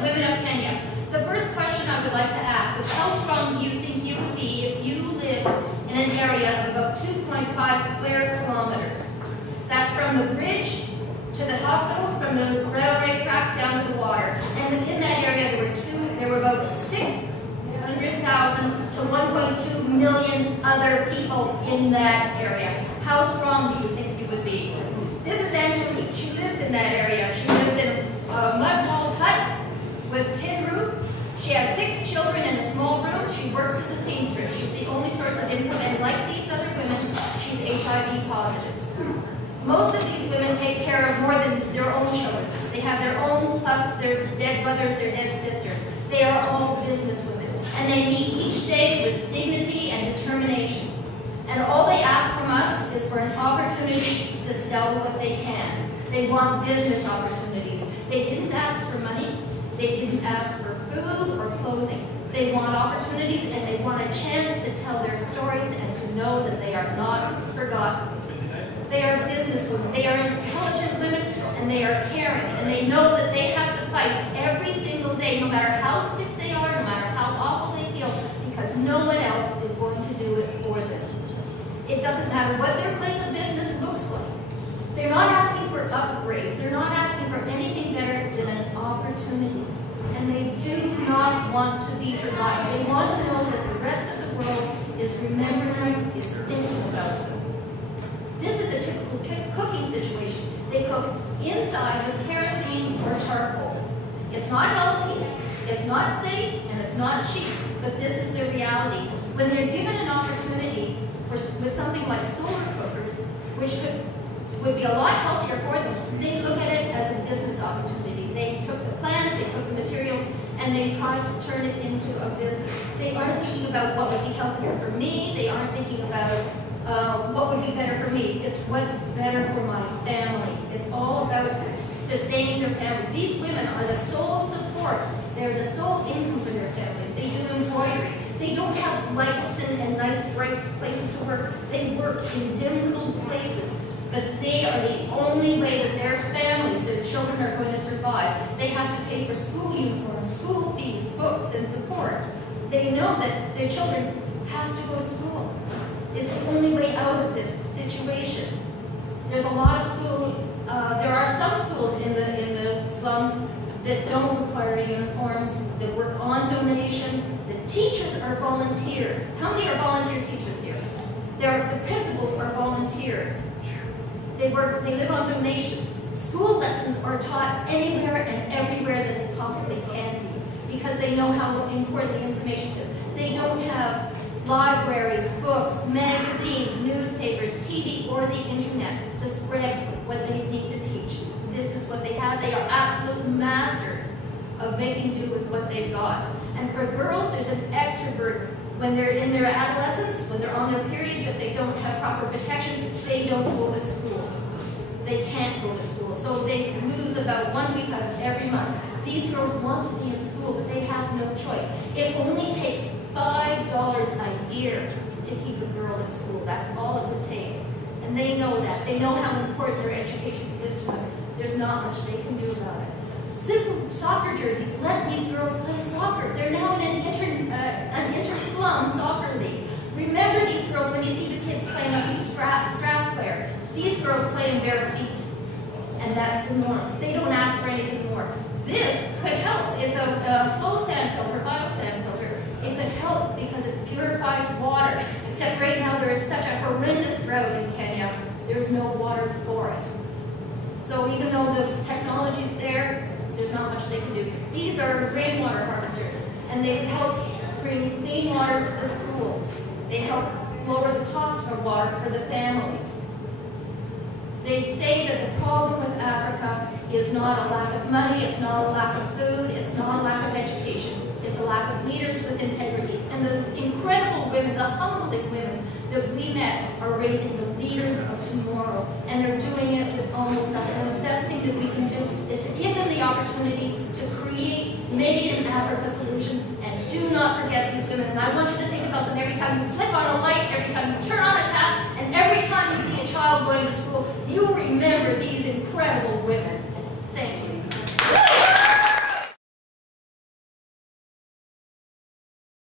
the women of Kenya, the first question I would like to ask is, how strong do you think you would be if you lived in an area of about 2.5 square kilometers? That's from the bridge to the hospitals, from the railway tracks down to the water. And in that area, there were about 600,000 to 1.2 million other people in that area. How strong do you think you would be? This is Angelique. She lives in that area. She lives in a mud-walled hut with tin roof. She has 6 children in a small room. She works as a seamstress. She's the only source of income, and like these other women, she's HIV positive. Most of these women take care of more than their own children. They have their own, plus their dead brothers, their dead sisters. They are all business women, and they meet each day with dignity and determination. And all they ask from us is for an opportunity to sell what they can. They want business opportunities. They didn't ask for money. They didn't ask for food or clothing. They want opportunities, and they want a chance to tell their stories and to know that they are not forgotten. They are business women. They are intelligent women, and they are caring, and they know that they have to fight every single day, no matter how sick they are, no matter how awful they feel, because no one else is going to do it for them. It doesn't matter what their place of business looks like. They're not asking for upgrades. They're not asking for anything better than an opportunity. And they do not want to be forgotten. They want to know that the rest of the world is remembering them, is thinking about them. This is a typical cooking situation. They cook inside with kerosene or charcoal. It's not healthy, it's not safe, and it's not cheap, but this is the reality. When they're given an opportunity with something like solar cookers, which would be a lot healthier for them, they look at it as a business opportunity. They took the plans, they took the materials, and they tried to turn it into a business. They aren't thinking about what would be healthier for me. They aren't thinking about what would be better for me. It's what's better for my family. It's all about sustaining their family. These women are the sole support. They're the sole income for their families. They do embroidery. They don't have lights and nice bright places to work. They work in dim little places. But they are the only way that their families, their children, are going to survive. They have to pay for school uniforms, school fees, books, and support. They know that their children have to go to school. It's the only way out of this situation. There's a lot of there are some schools in the slums that don't require uniforms, that work on donations. The teachers are volunteers. How many are volunteer teachers here? The principals are volunteers. They live on donations. School lessons are taught anywhere and everywhere that they possibly can be, because they know how important the information is. They don't have libraries, books, magazines, newspapers, TV, or the internet to spread what they need to teach. This is what they have. They are absolute masters of making do with what they've got. And for girls, there's an extra burden. When they're in their adolescence, when they're on their periods, if they don't have proper protection, they don't go to school. They can't go to school. So they lose about 1 week out of every month. These girls want to be in school, but they have no choice. It only takes $5 a year to keep a girl in school. That's all it would take. And they know that. They know how important their education is to them. There's not much they can do about it. Simple soccer jerseys let these girls play soccer. They're now in an inter-slum soccer league. Remember these girls when you see the kids playing up in Strathclair. These girls play in bare feet. And that's the norm. They don't ask for anything more. This could help. It's a slow sand filter, biosand filter. It could help because it purifies water. Except right now there is such a horrendous drought in Kenya. There's no water for it. So even though the technology's there, there's not much they can do. These are rainwater harvesters, and they help bring clean water to the schools. They help lower the cost of water for the families. They say that the problem with Africa is not a lack of money, it's not a lack of food, it's not a lack of education. It's a lack of leaders with integrity. And the incredible women, the humbling women that we met are raising the leaders of tomorrow. And they're doing it with almost nothing. And the best thing that we can do is to give them the opportunity to create made-in-Africa solutions. And do not forget these women. And I want you to think about them every time you flip on a light, every time you turn on a tap, and every time you see a child going to school, you remember these incredible women.